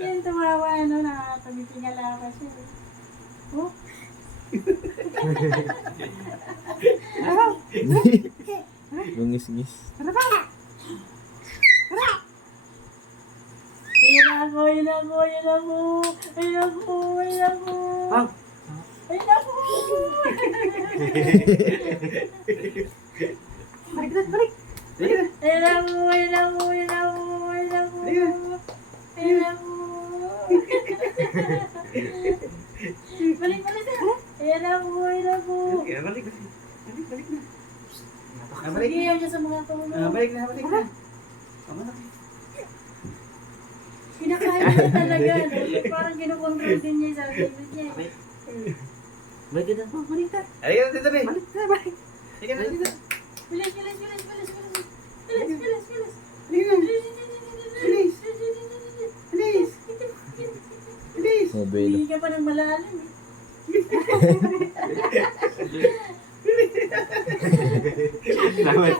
Yan, tumawa, ano, nakakamitingala ka siya. Oh, Gungis-gis. ayan ako, ayan ako, ayan ako. Ayan ako, ayan ako. Pang! Ayan ako. Balik na, balik! Balik na! Ayan ako, ayan ako, ayan ako, ayan ako. Ayan ako. Balik, balik na. Ayan ako, ayan ako. Balik, balik na. Balik, balik na. Balik Sige, na. ayaw niya sa mga tulong. Balik na, balik na. Tama na. Kinakain niya talaga. No? Parang kinukontrol din niya sa sarili niya. Balik na, balik na. Halika na dito, be. Balik na, balik. Halika na dito. Bilis, bilis, bilis, bilis, bilis. Bilis, bilis, bilis. Halika na. Bilis. Bilis. Bilis. Mobile. Hindi ka pa ng malalim. Salamat.